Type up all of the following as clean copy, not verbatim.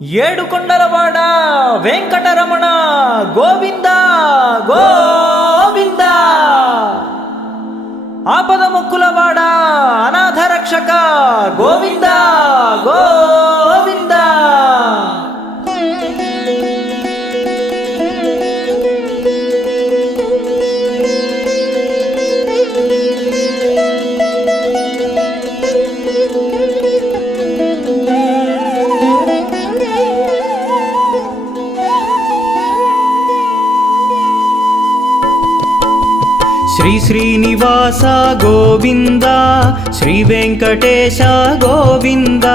ఏడుకొండలవాడ వెంకటరమణ గోవింద గోవింద. ఆపద మొక్కులవాడ అనాథ రక్షక గోవింద గోవింద. శ్రీ శ్రీనివాస గోవింద, శ్రీ వెంకటేశ గోవింద,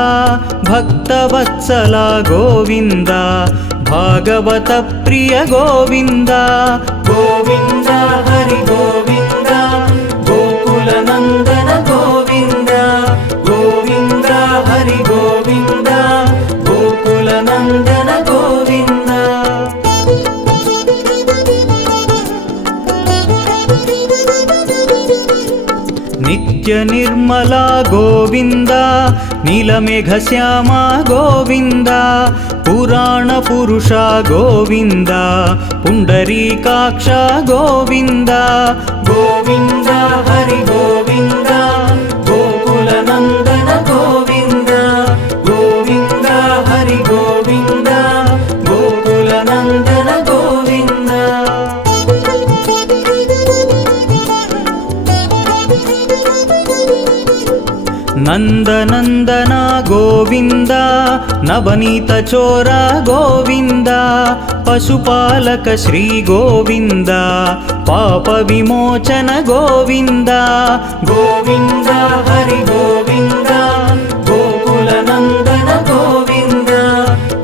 భక్తవత్సల గోవింద, భాగవత ప్రియ గోవింద. గోవింద హరి గోవింద, గోకుల నందన గోవింద. గోవింద హరి గోవింద, గోకుల నందన గోవింద. నిత్య నిర్మల గోవింద, నీలమేఘ శ్యామ గోవింద, పురాణ పురుష గోవింద, పుండరీకాక్ష గోవింద. గోవింద హరి గోవింద, గోకుల నందన గోవింద. గోవింద హరి గోవింద, గోకుల నందన గోవింద. నందనందన గోవింద, నవనీత చోర గోవింద, పశుపాలక శ్రీ గోవింద, పాప విమోచన గోవింద. గోవింద హరి గోవింద, గోకుల నందన గోవింద.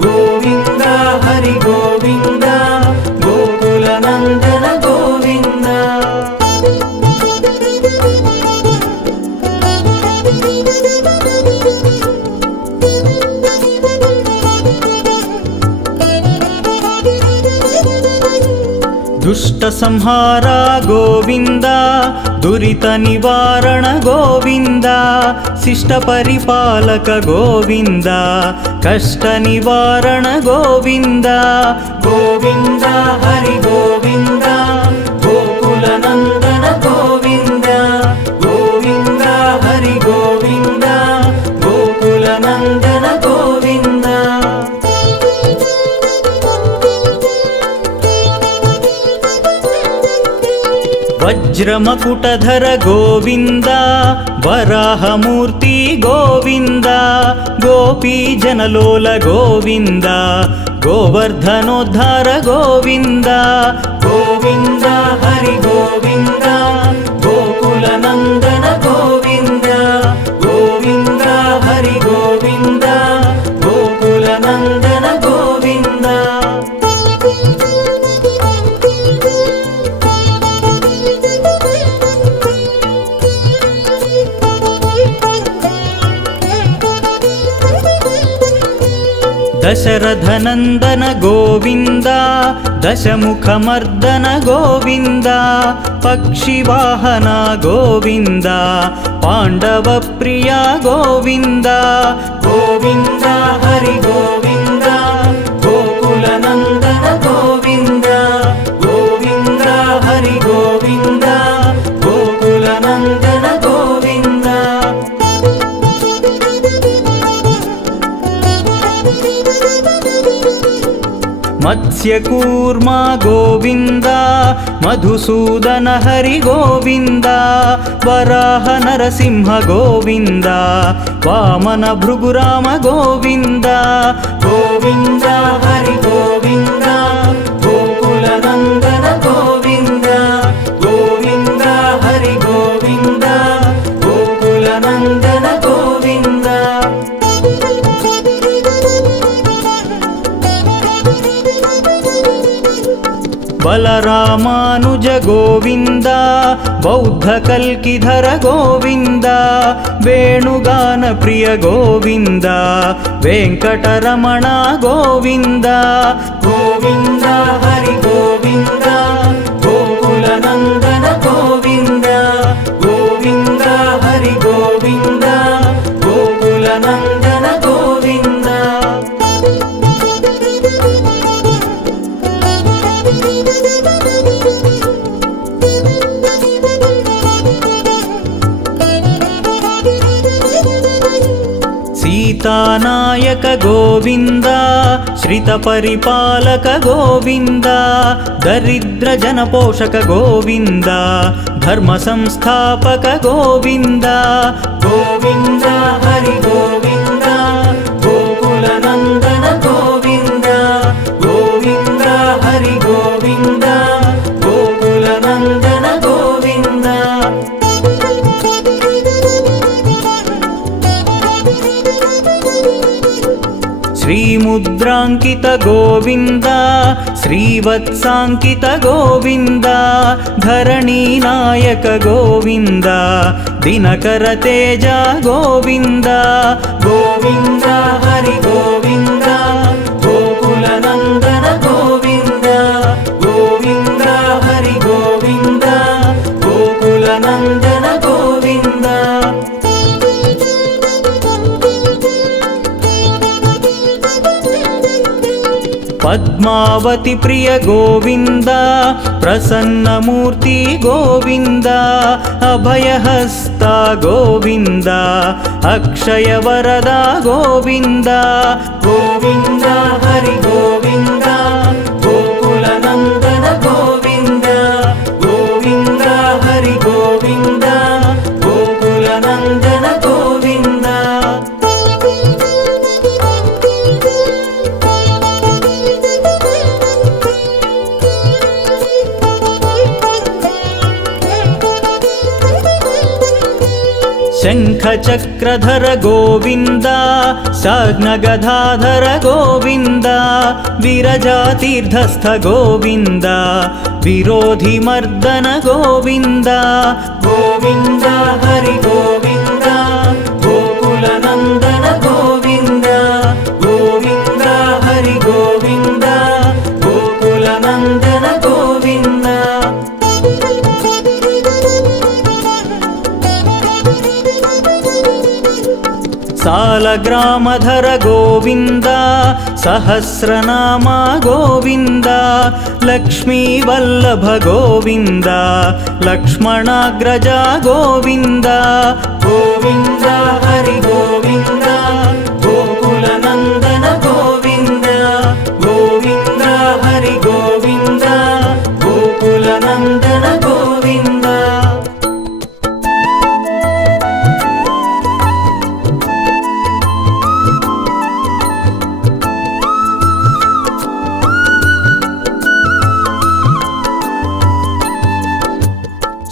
గోవింద హరి గోవింద, గోకుల నందన గోవింద. దుష్ట సంహార గోవింద, దురిత నివారణ గోవింద, శిష్ట పరిపాలక గోవింద, కష్ట నివారణ గోవింద. గోవింద హరి గోవింద, గోకుల నందన గోవింద. గోవింద హరి గోవింద, గోకుల నందన గోవింద. వజ్రమకుటధర గోవింద, వరాహమూర్తి గోవింద, గోపీజనలోల గోవింద, గోవర్ధనోద్ధార గోవింద. గోవింద హరి గోవింద, గోకుల నందన గోవింద. గోవింద హరి గోవింద, గోకుల నందన గోవింద. దశరథనందన గోవింద, దశముఖమర్దన గోవింద, పక్షివాహన గోవింద, పాండవ ప్రియ గోవింద. గోవింద హరి గోవింద, గోకుల నందన గోవింద. గోవింద హరి గోవింద, గోకుల నందన గోవింద. మత్స్యకూర్మ గోవింద, మధుసూదన హరి గోవింద, వరాహ నరసింహ గోవింద, వామన భృగురామ గోవింద. గోవింద హరి గోవింద, గోకుల నందన గోవింద. గోవింద హరి గోవింద, గోకుల నందన గోవింద. బలరామానుజ గోవింద, బౌద్ధ కల్కిధర గోవింద, వేణుగాన ప్రియ గోవింద, వెంకటరమణ గోవింద. గోవింద హరి గోవింద, గోకుల నందన గోవింద. గోవింద హరి గోవింద, గోకుల నందన గోవింద. सीतानायक गोविन्द श्रितपरिपालक गोविन्द दरिद्रजनपोषक गोविन्द धर्मसंस्थापक गोविन्द गोविन्द हरि गोविन्द गोकुलनन्दन गोविन्द गोविन्द हरि गोविन्द गोकुलनन्दन गोविन्द श्रीमुद्राङ्कित गोविन्द श्रीवत्साङ्कित गोविन्द धरणीनायक गोविन्द दिनकर तेज गोविन्द गोविन्द हरि गोविन्द गोकुलनन्दन गोविन्द गोविन्द हरि गोविन्द गोकुलनन्दन गोविन्द पद्मावती प्रिय गोविन्द प्रसन्नमूर्ति गोविन्द अभयहस्ता गोविन्द अक्षय वरदा गोविन्द गोविन्द हरि गोविन्द गोकुलनन्दन गोविन्द गोविन्द हरि गोविन्द गोकुलनन्दन गोविन्द शङ्खचक्रधर गोविन्द साग्नगधाधर गोविन्द विरजातीर्थस्थ गोविन्द विरोधिमर्दन गोविन्द गोविन्द हरि गोविन्द गोकुलनन्दन गोविन्द गोविन्द हरि गोविन्द गोकुलनन्दन गोविन्द सालग्रामधर गोविन्द सहस्रनाम गोविन्द लक्ष्मीवल्लभ गोविन्द लक्ष्मणाग्रज गोविन्द गोविन्द हरि गोविन्द गोकुलनन्दन गोविन्द गोविन्द हरि गोविन्द गोकुलनन्दन गोविन्द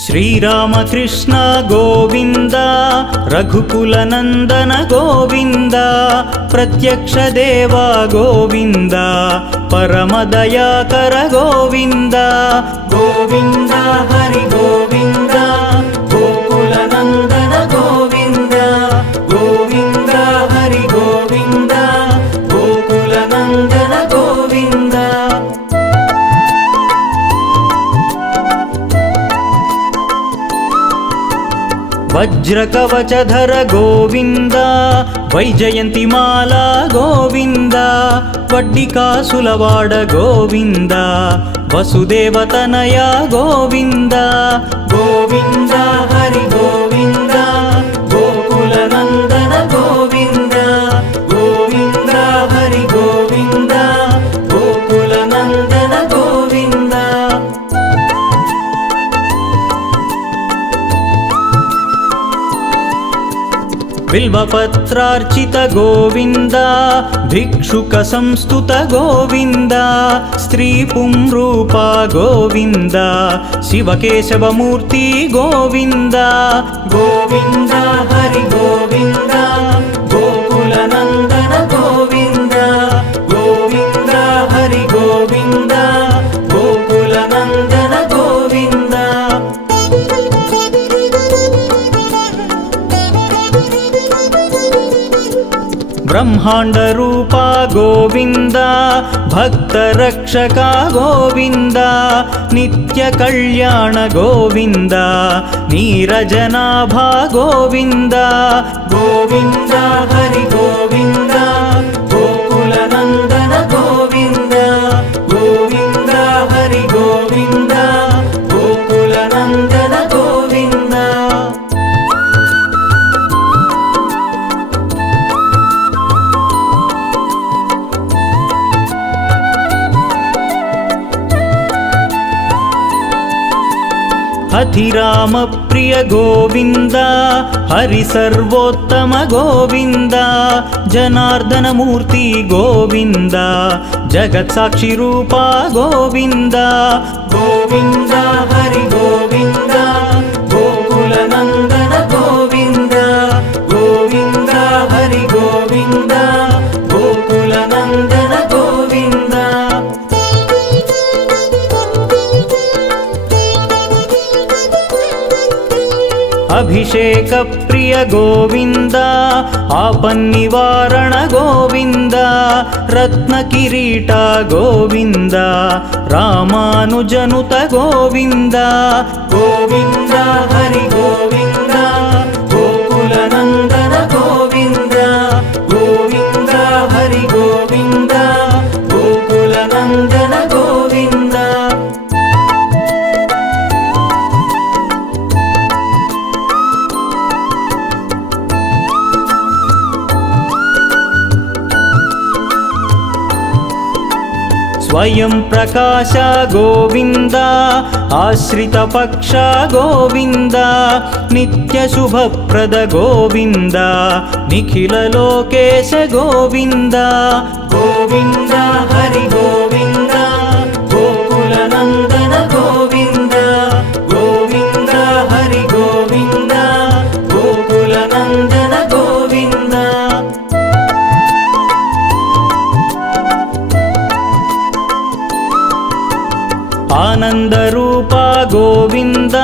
श्रीरामकृष्ण गोविन्द रघुकुलनन्दन गोविन्द प्रत्यक्ष देव गोविन्द परमदयाकर गोविन्द गोविन्द हरि गोविन्द गोकुलनन्दन गोविन्द गोविन्द हरि गोविन्द गोकुलनन्दन गोविन्द वज्रकवचधर गोविन्द वैजयन्तिमाला गोविन्द वड्डिकासुलवाड गोविन्द वसुदेवतनया गोविन्द गोविन्द हरि गोविन्द गोकुलनन्दन गोविन्द गोविन्द हरि गोविन्द गोकुलनन्दन गोविन्द बिल्वपत्रार्चित गोविन्द भिक्षुक संस्तुत गोविन्द स्त्रीपुंरूपा गोविन्द शिवकेशवमूर्ति गोविन्द गोविन्द हरि गोविन्द गोकुलनन्दन गोविन्द गोविन्द हरि गोविन्द गोकुलनन्दन गोविन्द ब्रह्मांड रूपा गोविन्द भक्त रक्षका गोविन्द नित्य कल्याण गोविन्द नीरजनाभा गोविन्द गोविन्द हरि गोविन्द गोकुलनन्दन गोविन्द गोविन्द हरि गोविन्द गोकुलनन्दन गोविन्द అధిరామ ప్రియ గోవింద హరి సర్వోత్తమ గోవింద జనార్దన మూర్తి గోవింద జగత్ సాక్షి రూప గోవింద గోవింద హరి గోవింద గోకుల నందన గోవింద గోవింద హరి గోవింద గోకుల నందన గోవింద అభిషేక ప్రియ గోవింద ఆపన్నివారణ గోవింద రత్న కిరీట గోవింద రామానుజనుత గోవింద గోవింద హరి గోవింద గోకుల నందన గోవింద గోవింద హరి గోవింద గోకుల నందన గోవింద స్వయం ప్రకాశ గోవింద ఆశ్రిత పక్ష గోవింద నిత్య శుభప్రద గోవింద నిఖిల లోకేశ గోవింద గోవింద హరి గోవింద గోకుల నందన గోవింద గోవింద హరి గోవింద గోకుల నందన గోవింద ఆనంద రూప గోవింద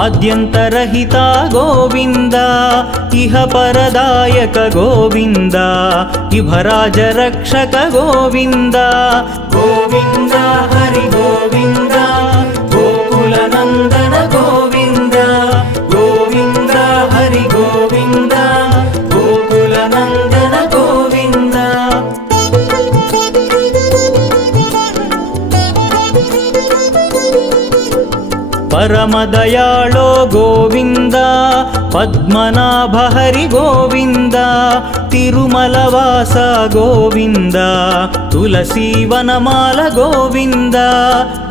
ఆద్యంతరహిత గోవింద ఇహ పరదాయక గోవింద ఇభరాజ రక్షక గోవింద గోవింద హరి గోవింద గోకుల నందన గోవింద గోవింద హరి గోవింద గోకుల నందన గోవింద పరమదయాళో గోవింద పద్మనాభ హరి గోవింద తిరుమలవాస గోవింద తులసీ వనమాల గోవింద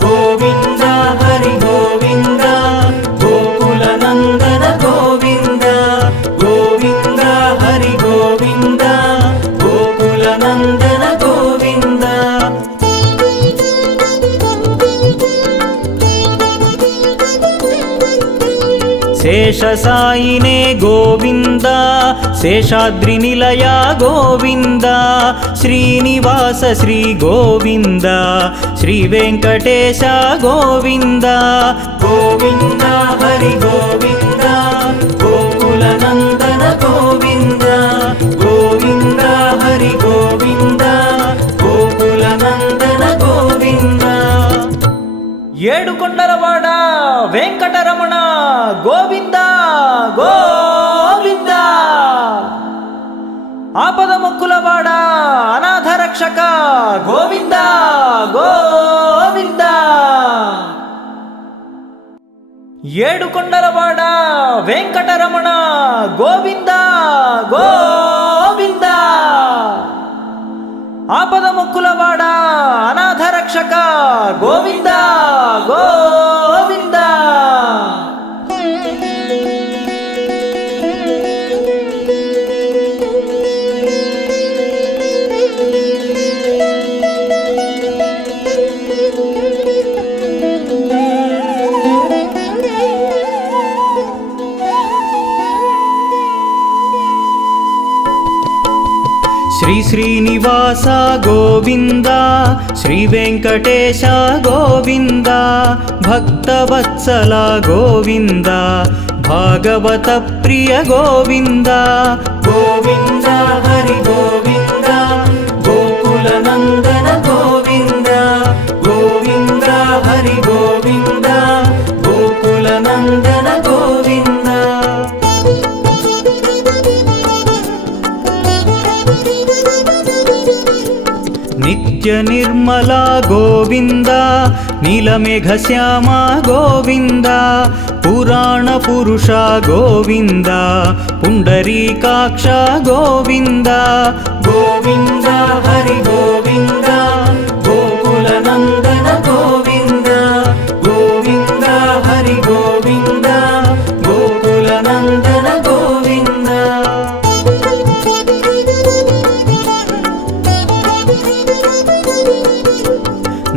గోవింద హరి గోవింద గోకుల నందన గోవింద గోవింద హరి గోవింద గోకుల నందన గోవింద శేషసాయినే గోవింద శేషాద్రి నిలయ గోవింద శ్రీనివాస శ్రీ గోవింద శ్రీ వెంకటేశ గోవింద గోవింద హరి గోవింద గోకుల నందన గోవింద గోవింద హరి గోవింద గోకుల నందన గోవింద ఏడుకొండలవాడ వెంకటరమణ గోవింద గోవింద ఆపద మొక్కులవాడ అనాథ రక్షక గోవింద గోవింద ఏడుకొండలవాడ వెంకటరమణ గోవింద గోవింద ఆపద మొక్కులవాడ అనాథ రక్షక గోవింద గోవింద శ్రీ శ్రీనివాస గోవింద శ్రీ వెంకటేశ గోవింద భక్తవత్సల గోవింద భాగవత ప్రియ గోవింద గోవింద హరి గోవింద గోకుల నందన గోవింద గోవింద హరి గోవింద గోకుల నందన గోవింద నిత్య నిర్మల గోవింద నీలమేఘ శ్యామ గోవింద పురాణ పురుష గోవింద పుండరీకాక్ష గోవింద గోవింద హరి గోవింద గోకుల నందన గోవింద గోవింద హరి గోవింద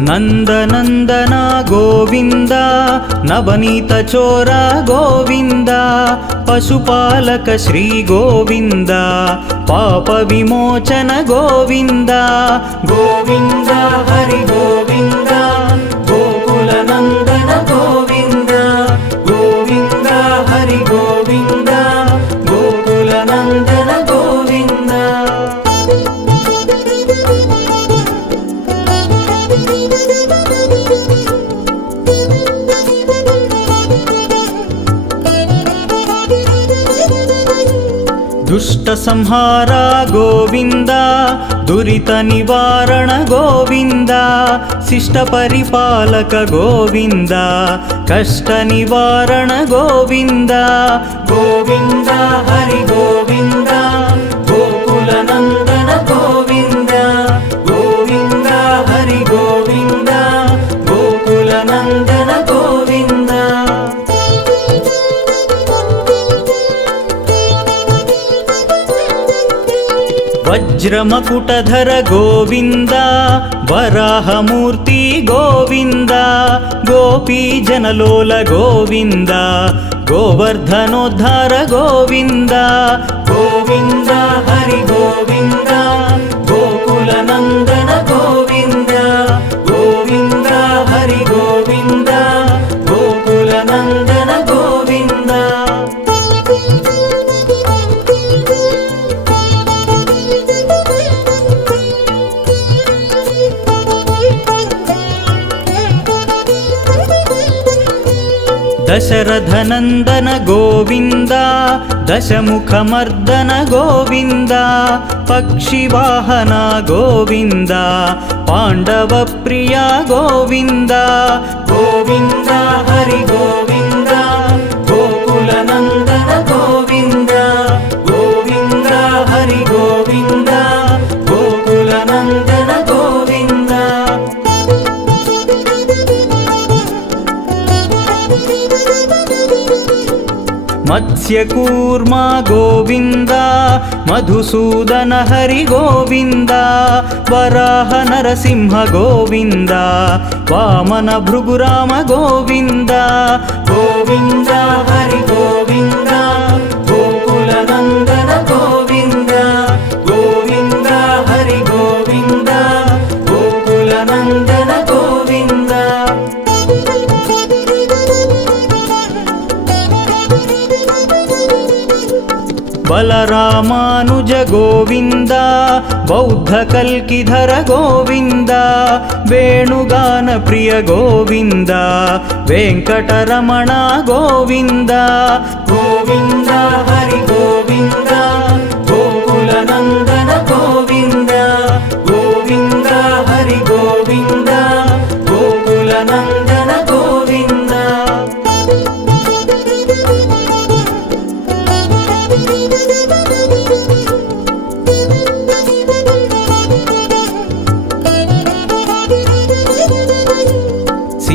ನಂದನಂದನ ಗೋವಿಂದ ನವನೀತ ಚೋರ ಗೋವಿಂದ ಪಶುಪಾಲಕ ಶ್ರೀ ಗೋವಿಂದ ಪಾಪ ವಿಮೋಚನ ಗೋವಿಂದ ಗೋವಿಂದ ಹರಿ ಗೋವಿಂದ ಗೋಕುಲ ನಂದನ ಗೋವಿಂದ ಗೋವಿಂದ ಹರಿ ಗೋವಿಂದ ಗೋಕುಲ ನಂದನ ಗೋವಿಂದ. ದುಷ್ಟ ಸಂಹಾರ ಗೋವಿಂದ ದುರಿತ ನಿವಾರಣ ಗೋವಿಂದ ಶಿಷ್ಟ ಪರಿಪಾಲಕ ಗೋವಿಂದ ಕಷ್ಟ ನಿವಾರಣ ಗೋವಿಂದ ಗೋವಿಂದ ಹರಿ ಗೋವಿಂದ ಗೋಕುಲ ನಂದನ ಗೋವಿಂದ ಗೋವಿಂದ ಹರಿ ಗೋವಿಂದ ಗೋಕುಲ ನಂದನ ಗೋವಿಂದ. ವಜ್ರಮಕುಟಧರ ಗೋವಿಂದ ವರಾಹಮೂರ್ತಿ ಗೋವಿಂದ ಗೋಪೀ ಜನಲೋಲ ಗೋವಿಂದ ಗೋವರ್ಧನೋದ್ಧಾರ ಗೋವಿಂದ ಗೋವಿಂದ ಹರಿ ಗೋವಿಂದ ಗೋಕುಲ ನಂದನ ಗೋವಿಂದ ಗೋವಿಂದ ಹರಿ ಗೋವಿಂದ ಗೋಕುಲ ನಂದನ ಗೋವಿಂದ. ದಶರಥನಂದನ ಗೋವಿಂದ ದಶಮುಖಮರ್ದನ ಗೋವಿಂದ ಪಕ್ಷಿವಾಹನ ಗೋವಿಂದ ಪಾಂಡವ ಪ್ರಿಯ ಗೋವಿಂದ ಗೋವಿಂದ ಹರಿ ಗೋವಿಂದ ಗೋಕುಲ ನಂದನ ಗೋವಿಂದ ಗೋವಿಂದ ಹರಿ ಗೋವಿಂದ ಗೋಕುಲ ನಂದನ ಗೋವಿಂದ. ಮತ್ಸ್ಯಕೂರ್ಮ ಗೋವಿಂದ ಮಧುಸೂದನ ಹರಿ ಗೋವಿಂದ ವರಾಹ ನರಸಿಂಹ ಗೋವಿಂದ ವಾಮನ ಭೃಗುರಾಮ ಗೋವಿಂದ ಗೋವಿಂದ ಹರಿ ಗೋವಿಂದ ಗೋಕುಲ ನಂದನ ಗೋವಿಂದ ಗೋವಿಂದ ಹರಿ ಗೋವಿಂದ ಗೋಕುಲ ನಂದನ ಗೋವಿಂದ. ಬಲರಾಮಾನುಜ ಗೋವಿಂದ ಬೌದ್ಧ ಕಲ್ಕಿಧರ ಗೋವಿಂದ ವೇಣುಗಾನ ಪ್ರಿಯ ಗೋವಿಂದ ವೆಂಕಟರಮಣ ಗೋವಿಂದ ಗೋವಿಂದ ಹರಿ ಗೋವಿಂದ ಗೋಕುಲ ನಂದನ ಗೋವಿಂದ ಗೋವಿಂದ ಹರಿ ಗೋವಿಂದ ಗೋಕುಲ ನಂದನ ಗೋವಿಂದ.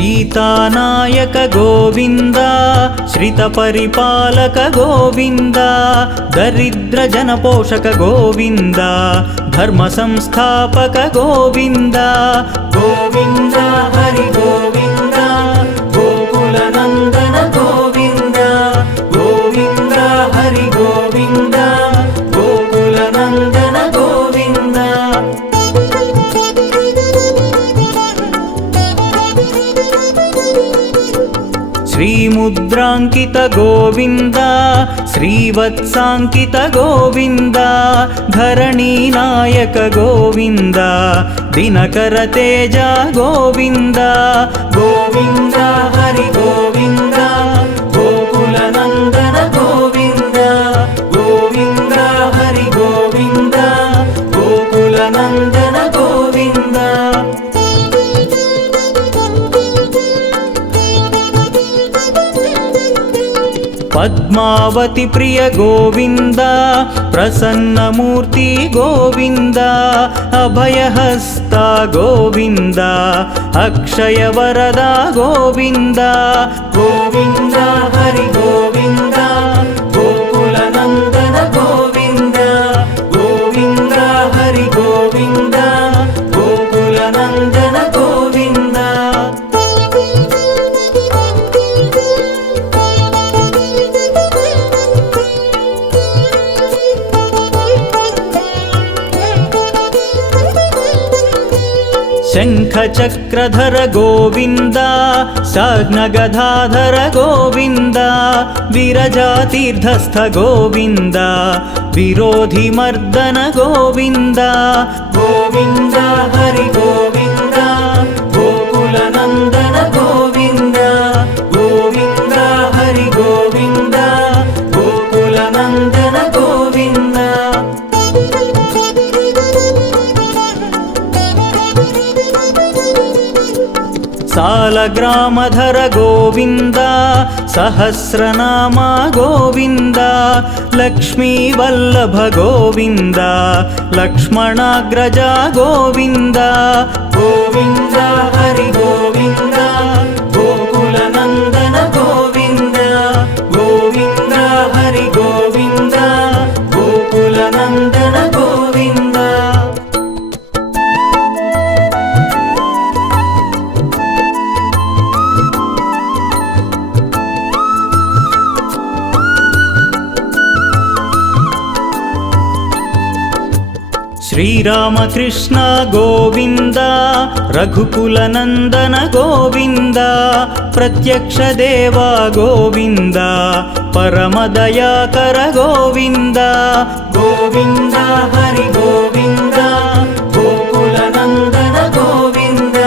ಸೀತಾನಾಯಕ ಗೋವಿಂದ ಶ್ರಿತ ಪರಿಪಾಲಕ ಗೋವಿಂದ ದರಿದ್ರ ಜನಪೋಷಕ ಗೋವಿಂದ ಧರ್ಮ ಸಂಸ್ಥಾಪಕ ಗೋವಿಂದ ಗೋವಿಂದ ಹರಿ ಗೋವಿಂದ ಗೋಕುಲ ನಂದನ ಗೋವಿಂದ ಗೋವಿಂದ ಹರಿ ಗೋವಿಂದ ಗೋಕುಲ ನಂದನ ಗೋವಿಂದ. ಶ್ರೀಮುದ್ರಾಂಕಿತ ಗೋವಿಂದ ಶ್ರೀವತ್ಸಾಂಕಿತ ಗೋವಿಂದ ಧರಣಿ ನಾಯಕ ಗೋವಿಂದ ದಿನಕರ ತೇಜ ಗೋವಿಂದ ಗೋವಿಂದ ಹರಿ ಗೋವಿಂದ ಗೋಕುಲ ನಂದನ ಗೋವಿಂದ ಗೋವಿಂದ ಹರಿ ಗೋವಿಂದ ಗೋಕುಲ ನಂದನ ಗೋವಿಂದ. ಪದ್ಮಾವತಿ ಪ್ರಿಯ ಗೋವಿಂದ ಪ್ರಸನ್ನ ಮೂರ್ತಿ ಗೋವಿಂದ ಅಭಯಹಸ್ತ ಗೋವಿಂದ ಅಕ್ಷಯ ವರದ ಗೋವಿಂದ ಗೋವಿಂದ ಹರಿ ಗೋವಿಂದ ಗೋಕುಲ ನಂದನ ಗೋವಿಂದ ಗೋವಿಂದ ಹರಿ ಗೋವಿಂದ ಗೋಕುಲ ನಂದನ ಗೋವಿಂದ. शङ्खचक्रधर गोविन्द साग्नगधाधर गोविन्द विरजातीर्थस्थ गोविन्द विरोधिमर्दन गोविन्द गोविन्द हरि गोविन्द गोकुलनन्दन गोविन्द गोविन्द हरि गोविन्द गोकुलनन्दन गोविन्द सालग्रामधर गोविन्द सहस्रनाम गोविन्द लक्ष्मीवल्लभ गोविन्द लक्ष्मणाग्रज गोविन्द गोविन्द हरि गोविन्द गोकुलनन्दन गोविन्द गोविन्द हरि गोविन्द गोकुलनन्दन गोविन्द श्रीरामकृष्ण गोविन्द रघुकुलनन्दन गोविन्द प्रत्यक्ष देव गोविन्द परमदयाकर गोविन्द गोविन्द हरि गोविन्द गोकुलनन्दन गोविन्द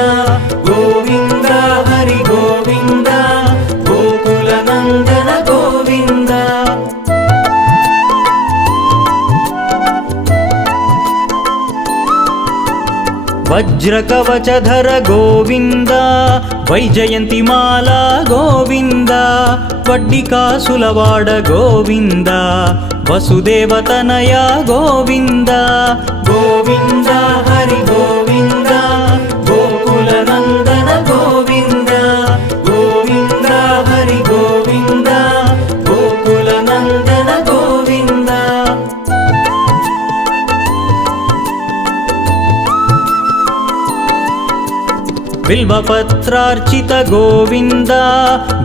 गोविन्द हरि गोविन्द गोकुलनन्दन गोविन्द वज्रकवचधर गोविन्द वैजयन्तिमाला गोविन्द वड्डिकासुलवाड गोविन्द वसुदेवतनया गोविन्द गोविन्द हरि गोविन्द गोकुलनन्दन गोविन्द गोविन्द हरि गोविन्द गोकुलनन्दन गोविन्द बिल्वपत्रार्चित गोविन्द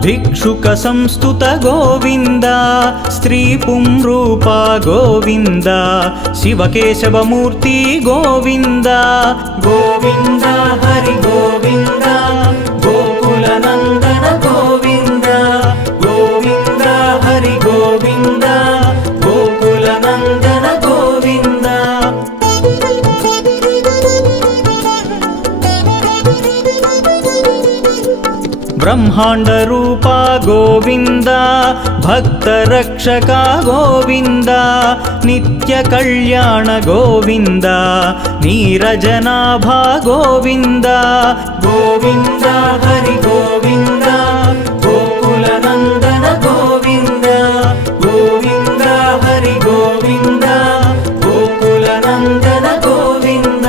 भिक्षुक संस्तुत गोविन्द स्त्रीपुंरूप गोविन्द शिवकेशवमूर्ति गोविन्द गोविन्द हरि गोविन्द गोकुलनन्दन गोविन्द गोविन्द हरि गोविन्द गोकुलनन्दन गोविन्द ब्रह्मांड रूप गोविन्द भक्तरक्षक गोविन्द नित्य कल्याण गोविन्द नीरजनाभ गोविन्द गोविन्द हरि गोविन्द गोकुलनन्दन गोविन्द गोविन्द हरि गोविन्द गोकुलनन्दन गोविन्द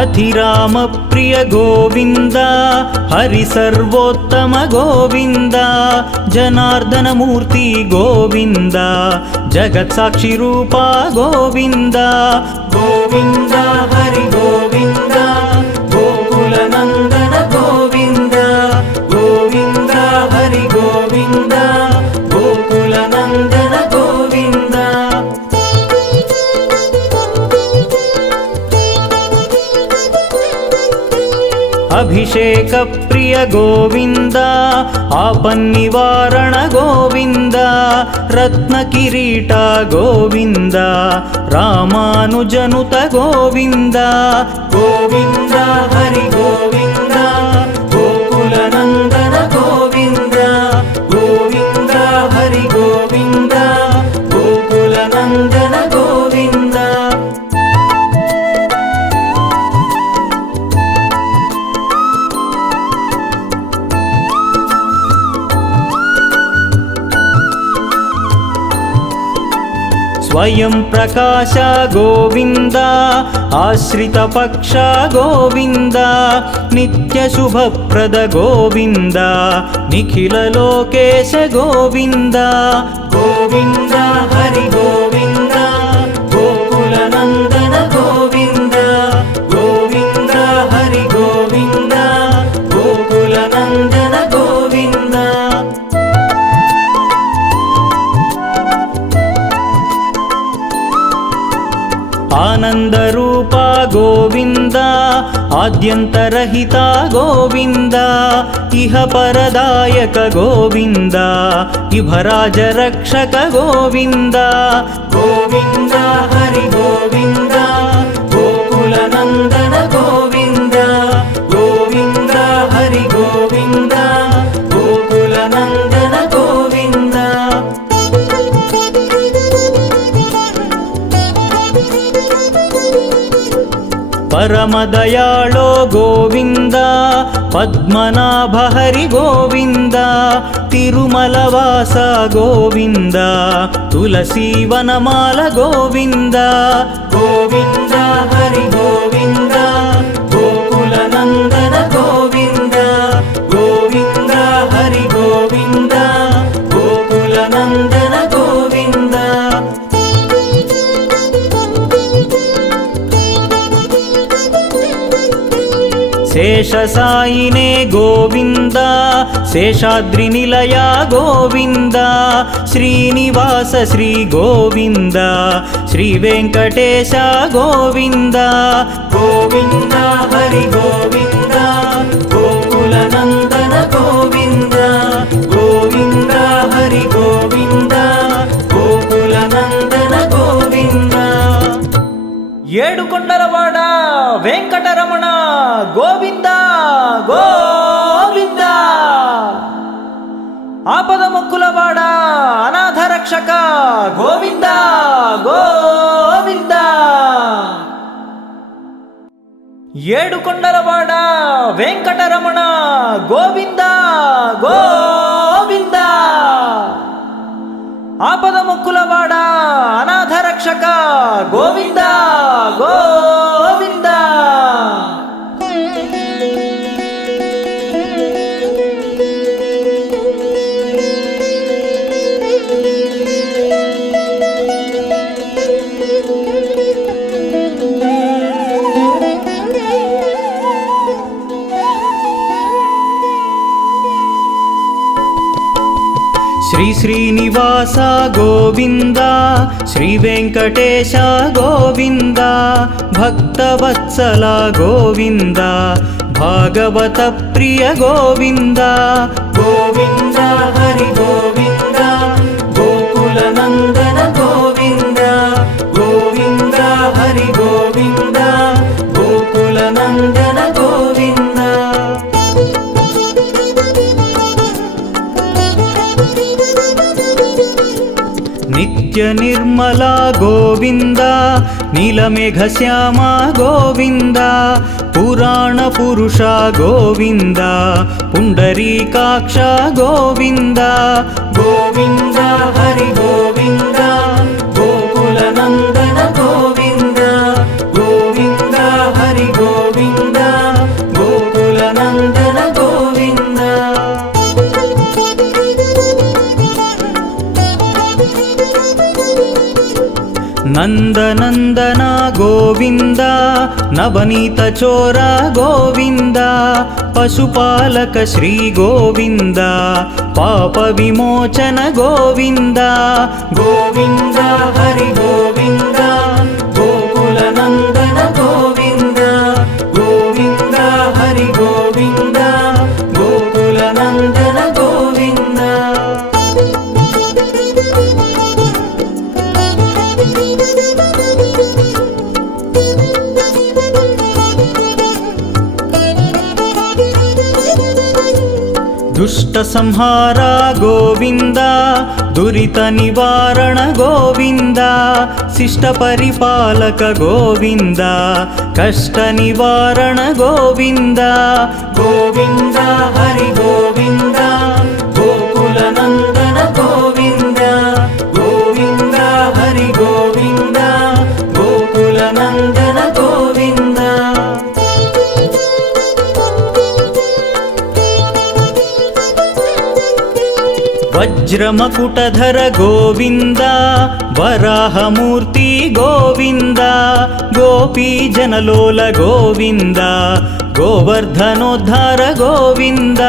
अतिराम प्रिय गोविन्द हरि सर्वोत्तम गोविन्द जनार्दन मूर्ति गोविन्द जगत्साक्षि रूप गोविन्द गोविन्द हरि गोविन्द गोकुलनन्दन गोविन्द गोविन्द हरि गोविन्द गोकुलनन्दन गोविन्द अभिषेक प्रिय गोविन्द आपन्निवारण गोविन्द रत्नकिरीट गोविन्द रामानुजनुत गोविन्द गोविन्द हरि गोविन्द गोकुलनन्दन गोविन्द गोविन्द हरि गोविन्द गोकुलनन्दन गोविन्द स्वयं प्रकाश गोविन्द आश्रित पक्ष गोविन्द नित्य शुभप्रद गोविन्द निखिल लोकेश गोविन्द गोविन्द हरि गोविन्द गोकुलनन्दन गोविन्द गोविन्द हरि गोविन्द गोकुल ಆದ್ಯಂತರಹಿತ ಗೋವಿಂದ ಇಹ ಪರದಾಯಕ ಗೋವಿಂದ ಇಭರಾಜ ರಕ್ಷಕ ಗೋವಿಂದ ಗೋವಿಂದ ಹರಿ ಗೋವಿಂದ ಗೋಕುಲ ನಂದನ ಗೋವಿಂದ ಗೋವಿಂದ ಹರಿ ಗೋವಿಂದ ಗೋಕುಲ ನಂದನ ಗೋವಿಂದ ಪರಮದಯಾಳೋ ಗೋವಿಂದ ಪದ್ಮನಾಭ ಹರಿ ಗೋವಿಂದ ತಿರುಮಲವಾಸ ಗೋವಿಂದ ತುಳಸಿ ವನಮಾಲ ಗೋವಿಂದ ಗೋವಿಂದ ಹರಿ ಗೋವಿಂದ ಗೋಕುಲ ನಂದನ ಗೋವಿಂದ ಗೋವಿಂದ ಹರಿ ಗೋವಿಂದ ಗೋಕುಲ ನಂದನ ಗೋವಿಂದ ಶೇಷಸಾಯಿನೇ ಗೋವಿಂದ ಶೇಷಾದ್ರಿ ನಿಲಯ ಗೋವಿಂದ ಶ್ರೀನಿವಾಸ ಶ್ರೀ ಗೋವಿಂದ ಶ್ರೀ ವೆಂಕಟೇಶ ಗೋವಿಂದ ಗೋವಿಂದ ಹರಿ ಗೋವಿಂದ ಗೋಕುಲ ನಂದನ ಗೋವಿಂದ ಗೋವಿಂದ ಹರಿ ಗೋವಿಂದ ಗೋಕುಲ ನಂದನ ಗೋವಿಂದ ಏಡುಕೊಂಡಲವಾಡ ವೆಂಕಟರಮಣ ಗೋವಿಂದ ಗೋವಿಂದ ಆಪದ ಮುಕ್ಕುಲವಾಡ ಅನಾಥ ರಕ್ಷಕ ಗೋವಿಂದ ಗೋವಿಂದ ಏಡುಕೊಂಡಲವಾಡ ವೆಂಕಟರಮಣ ಗೋವಿಂದ ಗೋವಿಂದ ಆಪದ ಮುಕ್ಕುಲವಾಡ ಅನಾಥ ರಕ್ಷಕ ಗೋವಿಂದ ಗೋವಿಂದ ಶ್ರೀ ಶ್ರೀನಿವಾಸ ಗೋವಿಂದ ಶ್ರೀ ವೆಂಕಟೇಶ ಗೋವಿಂದ ಭಕ್ತವತ್ಸಲ ಗೋವಿಂದ ಭಾಗವತ ಪ್ರಿಯ ಗೋವಿಂದ ಗೋವಿಂದ ಹರಿ ಗೋವಿಂದ ಗೋಕುಲ ನಂದನ ಗೋವಿಂದ ಗೋವಿಂದ ಹರಿ ಗೋವಿಂದ ಗೋಕುಲ ನಂದನ ಗೋವಿಂದ ನಿತ್ಯ ನಿರ್ಮಲ ಗೋವಿಂದ ನೀಲಮೇಘ ಶ್ಯಾಮ ಗೋವಿಂದ ಪುರಾಣ ಪುರುಷ ಗೋವಿಂದ ಪುಂಡರೀಕಾಕ್ಷ ಗೋವಿಂದ ಗೋವಿಂದ ಹರಿ ಗೋವಿಂದ ಗೋಕುಲ ನಂದನ ಗೋವಿಂದ ಗೋವಿಂದ ಹರಿ ಗೋವಿಂದ ಗೋಕುಲ ನಂದನ ಗೋವಿಂದ ನಂದನಂದನ ಗೋವಿಂದ ನವನೀತ ಚೋರ ಗೋವಿಂದ ಪಶುಪಾಲಕ ಶ್ರೀ ಗೋವಿಂದ ಪಾಪ ವಿಮೋಚನ ಗೋವಿಂದ ಗೋವಿಂದ ಹರಿ ಗೋವಿಂದ ಗೋಕುಲ ನಂದನ ಗೋವಿಂದ ಗೋವಿಂದ ಹರಿ ಗೋವಿಂದ ಗೋಕುಲ ನಂದನ ಗೋವಿಂದ ದುಷ್ಟ ಸಂಹಾರ ಗೋವಿಂದ ದುರಿತ ನಿವಾರಣ ಗೋವಿಂದ ಶಿಷ್ಟ ಪರಿಪಾಲಕ ಗೋವಿಂದ ಕಷ್ಟ ನಿವಾರಣ ಗೋವಿಂದ ಗೋವಿಂದ ಹರಿ ಗೋವಿಂದ ಗೋಕುಲ ನಂದನ ಗೋವಿಂದ ಗೋವಿಂದ ಹರಿ ಗೋವಿಂದ ಗೋಕುಲ ನಂದನ ಗೋವಿಂದ ವಜ್ರಮಕುಟಧರ ಗೋವಿಂದ ವರಾಹಮೂರ್ತಿ ಗೋವಿಂದ ಗೋಪೀ ಜನಲೋಲ ಗೋವಿಂದ ಗೋವರ್ಧನೋದ್ಧಾರ ಗೋವಿಂದ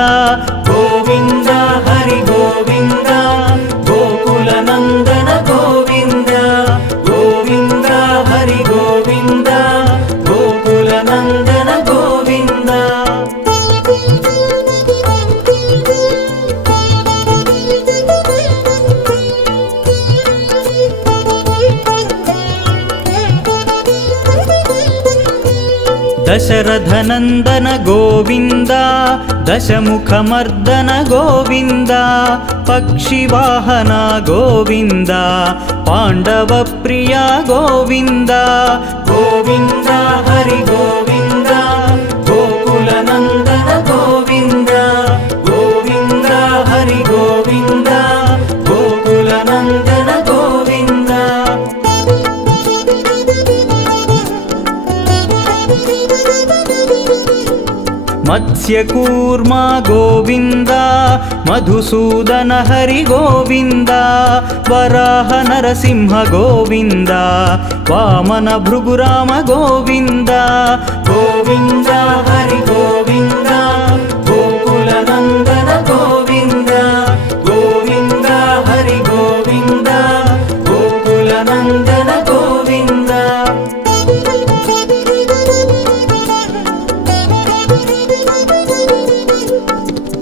ಗೋವಿಂದ ಹರಿ ಗೋವಿಂದ ಗೋಕುಲ ನಂದನ ಗೋವಿಂದ ಗೋವಿಂದ ಹರಿ ಗೋವಿಂದ ಗೋಕುಲ ನಂದನ ಗೋವಿಂದ दशरथनन्दन गोविन्द दशमुखमर्दन गोविन्द पक्षिवाहना गोविन्द पाण्डवप्रिया गोविन्द गोविन्द हरि गोविन्द गोकुलनन्दन गोविन्द गोविन्द हरि गोविन्द गोकुलनन्दन गोविन्द मत्स्यकूर्मा गोविन्द मधुसूदन हरि गोविन्द वराह नरसिंह गोविन्द वामन भृगुराम गोविन्द गोविन्द हरि गोविन्द गोकुलनन्दन गोविन्द गोविन्द हरि गोविन्द गोकुलनन्दन गोविन्द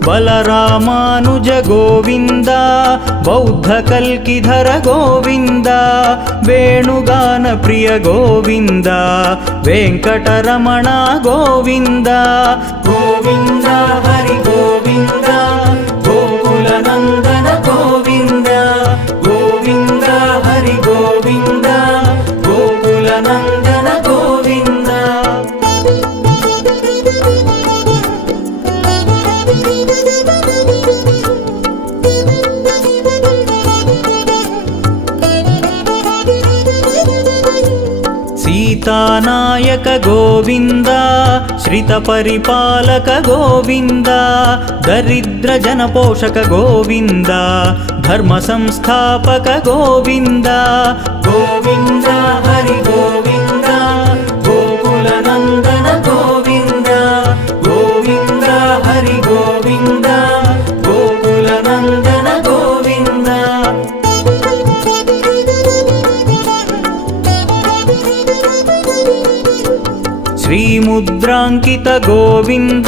बलरामानुज गोविन्द बौद्धकल्किधर गोविन्द वेणुगान प्रिय गोविन्द वेङ्कटरमण गोविन्द गोविन्द हरि गोविन्द गोकुलनन्दन गोविन्द गोविन्द हरि गोविन्द गोकुलनन्दन गोविन्द सीतानायक गोविन्द श्रितपरिपालक गोविन्द दरिद्रजनपोषक गोविन्द धर्मसंस्थापक गोविन्द गोविन्द हरि गोविन्द गोकुलनन्दन गोविन्द गोविन्द हरि गोविन्द गोकुलनन्दन गोविन्द श्रीमुद्राङ्कित गोविन्द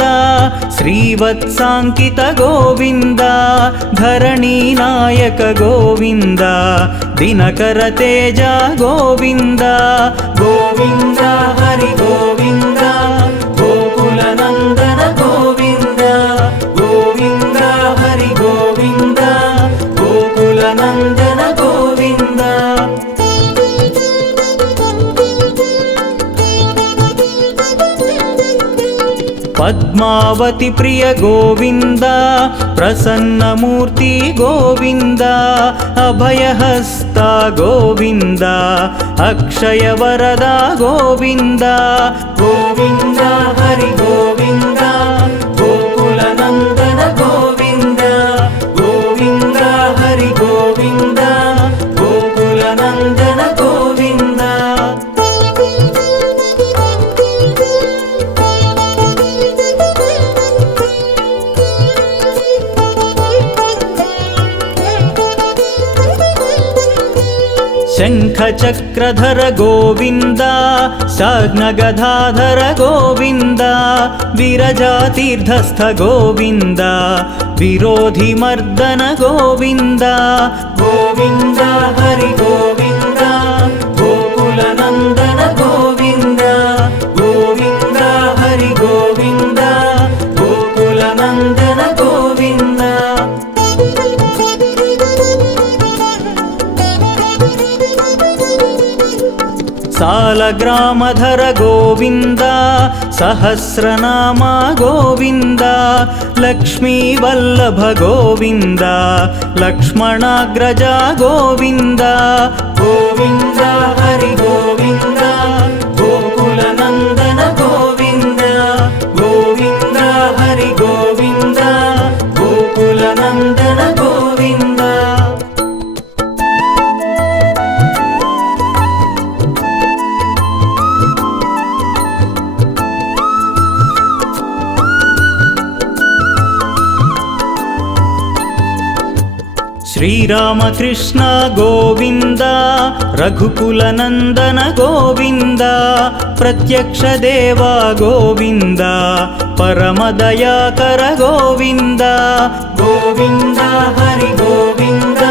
श्रीवत्साङ्कित गोविन्द धरणीनायक गोविन्द दिनकर तेज गोविन्द गोविन्द हरि गोविन्द गोकुलनन्दन गोविन्द गोविन्द हरि गोविन्द गोकुलनन्दन गोविन्द पद्मावती प्रिय गोविन्द प्रसन्नमूर्ति गोविन्द अभयहस्ता गोविन्द अक्षयवरदा गोविन्द गोविन्द हरि गोविन्द गोकुलनन्दन गोविन्द गोविन्द हरि गोविन्द गोकुलनन्दन गोविन्द शङ्खचक्रधर गोविन्द शार्ङ्गगदाधर गोविन्द विरजातीर्थस्थ गोविन्द विरोधिमर्दन गोविन्द गोविन्द हरि गोविन्द गोकुलनन्दन गोविन्द गोविन्द हरि गोविन्द गोकुलनन्दन गोविन्द सालग्रामधर गोविन्द सहस्रनामा गोविन्द लक्ष्मीवल्लभ गोविन्द लक्ष्मणाग्रजा गोविन्द गोविन्द हरि गोविन्द गोकुलनन्दन गोविन्द गोविन्द हरि गोविन्द गोकुलनन्दन गोविन्द श्रीरामकृष्ण गोविन्द रघुकुलनन्दन गोविन्द प्रत्यक्ष देवा गोविन्द परमदयाकर गोविन्द गोविन्द हरि गोविन्द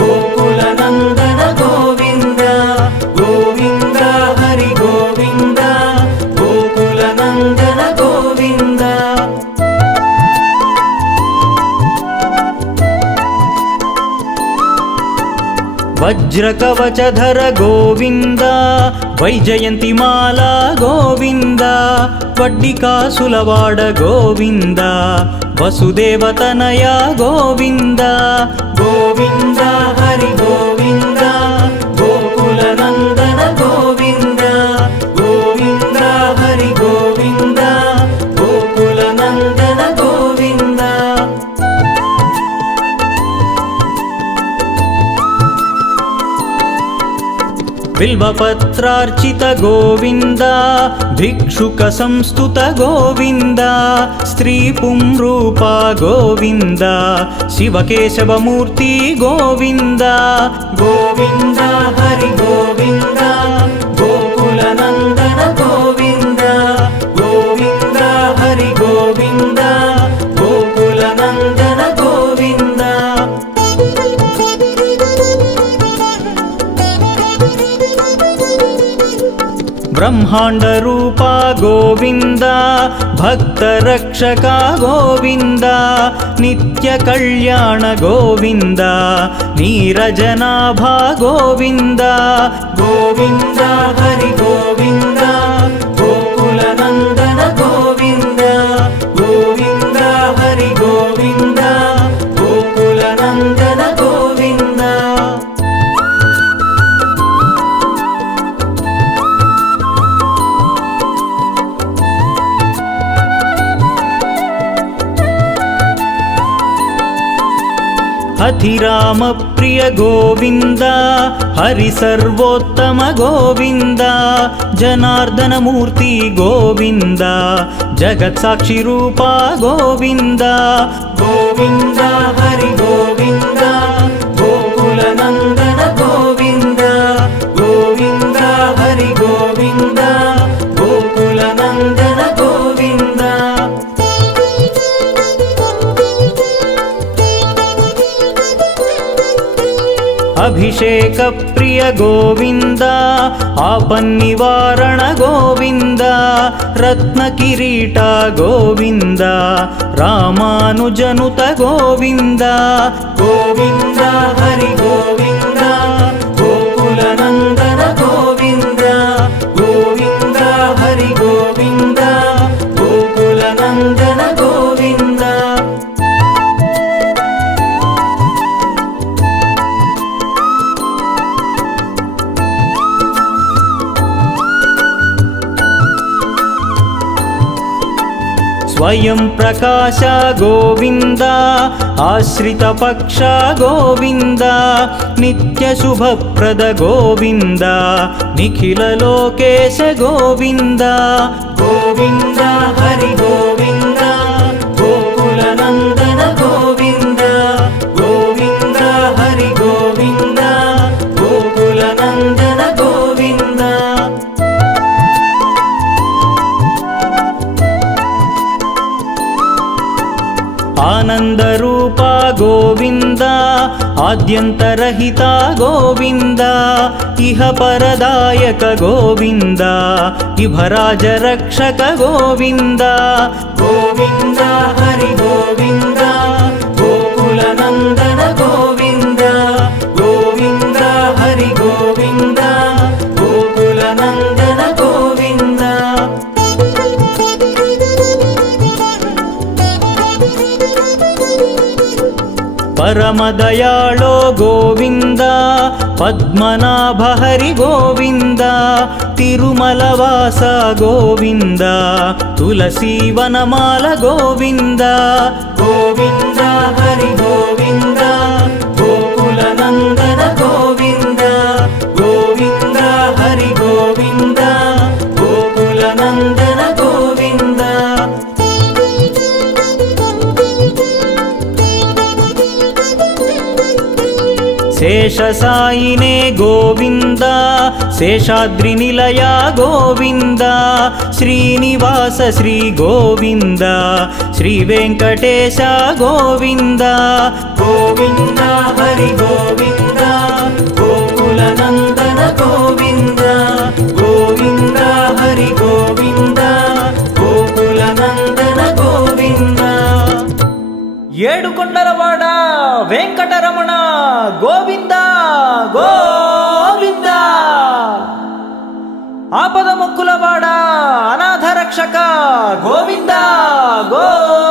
गोकुलनन्दन गोविन्द गोविन्द हरि गोविन्द गोकुलनन्दन వజ్రకవచధర గోవింద వైజయంతిమాల గోవింద వడ్డికాసులవాడ గోవింద వసుదేవతనయ గోవింద గోవింద హరి గోవింద గోకులనందన గోవింద గోవింద హరి గోవింద గోకులనందన గోవింద బిల్వపత్రార్చిత గోవింద భిక్షుక సంస్తుత గోవింద స్త్రీ పుంరూప గోవింద శివకేశవమూర్తి గోవింద గోవింద హరి గోవింద గోకులనందన గోవింద గోవింద హరి గోవింద గోకులనందన గోవింద ಬ್ರಹ್ಮಾಂಡ ರೂಪ ಗೋವಿಂದ ಭಕ್ತ ರಕ್ಷಕ ಗೋವಿಂದ ನಿತ್ಯ ಕಲ್ಯಾಣ ಗೋವಿಂದ ನೀರಜನಾಭ ಗೋವಿಂದ ಗೋವಿಂದ ಹರಿ ಗೋವಿಂದ ಗೋಕುಲನಂದನ ಗೋವಿಂದ ಗೋವಿಂದ ಹರಿ ಗೋವಿಂದ ಗೋಕುಲನಂದನ ಗೋವಿಂದ ಅಧಿರಾಮ ಪ್ರಿಯ ಗೋವಿಂದ ಹರಿ ಸರ್ವೋತ್ತಮ ಗೋವಿಂದ ಜನಾರ್ದನ ಮೂರ್ತಿ ಗೋವಿಂದ ಜಗತ್ಸಾಕ್ಷಿ ರೂಪ ಗೋವಿಂದ ಗೋವಿಂದ ಹರಿ ಗೋವಿಂದ ಗೋಕುಲನಂದನ ಗೋವಿಂದ ಗೋವಿಂದ ಹರಿ ಗೋವಿಂದ ಗೋಕುಲನಂದನ ಗೋವಿಂದ ಅಭಿಷೇಕ ಪ್ರಿಯ ಗೋವಿಂದ ಆಪನ್ನಿವಾರಣ ಗೋವಿಂದ ರತ್ನ ಕಿರೀಟ ಗೋವಿಂದ ರಾಮಾನುಜನುತ ಗೋವಿಂದ ಗೋವಿಂದ ಹರಿ ಗೋವಿಂದ ಗೋಕುಲನಂದನ ಗೋವಿಂದ ಗೋವಿಂದ ಹರಿ ಗೋವಿಂದ ಗೋಕುಲನಂದನ ಗೋವಿಂದ ಸ್ವಯಂ ಪ್ರಕಾಶ ಗೋವಿಂದ ಆಶ್ರಿತ ಪಕ್ಷ ಗೋವಿಂದ ನಿತ್ಯ ಶುಭಪ್ರದ ಗೋವಿಂದ ನಿಖಿಲ ಲೋಕೇಶ ಗೋವಿಂದ ಗೋವಿಂದ ಹರಿ ಗೋವಿಂದ ಗೋಕುಲನಂದನ ಗೋವಿಂದ ಗೋವಿಂದ ಹರಿ ಗೋವಿಂದ ಗೋಕುಲನಂದನ ಗೋವಿಂದ ಆನಂದ ರೂಪ ಗೋವಿಂದ ಆದ್ಯಂತರಹಿತ ಗೋವಿಂದ ಇಹ ಪರದಾಯಕ ಗೋವಿಂದ ಇಭರಾಜ ರಕ್ಷಕ ಗೋವಿಂದ ಗೋವಿಂದ ಹರಿ ಗೋವಿಂದ ಗೋಕುಲನಂದನ ಗೋವಿಂದ ಗೋವಿಂದ ಹರಿ ಗೋವಿಂದ ಗೋಕುಲನಂದನ ಗೋವಿಂದ ಪರಮದಯಾಳೋ ಗೋವಿಂದ ಪದ್ಮನಾಭ ಹರಿ ಗೋವಿಂದ ತಿರುಮಲವಾಸ ಗೋವಿಂದ ತುಳಸಿ ವನಮಾಲ ಗೋವಿಂದ ಗೋವಿಂದ ಹರಿ ಗೋವಿಂದ ಗೋಕುಲನಂದನ ಗೋವಿಂದ ಗೋವಿಂದ ಹರಿ ಗೋವಿಂದ ಗೋಕುಲನಂದನ ಗೋವಿಂದ ಶೇಷ ಸಾಯಿನೇ ಗೋವಿಂದ ಶೇಷಾದ್ರಿ ನಿಲಯ ಗೋವಿಂದ ಶ್ರೀನಿವಾಸ ಶ್ರೀ ಗೋವಿಂದ ಶ್ರೀ ವೆಂಕಟೇಶ ಗೋವಿಂದ ಗೋವಿಂದ ಹರಿ ಗೋವಿಂದ ಗೋಕುಲನಂದನ ಗೋವಿಂದ ಗೋವಿಂದ ಹರಿ ಗೋವಿಂದ ಗೋಕುಲನಂದನ ಗೋವಿಂದ ಏಡುಕೊಂಡರವಾಡ ವೆಂಕಟರಮಣ ಗೋವಿಂದ ಗೋ ముక్కులవాడ అనాథ రక్షక గోవింద గోవింద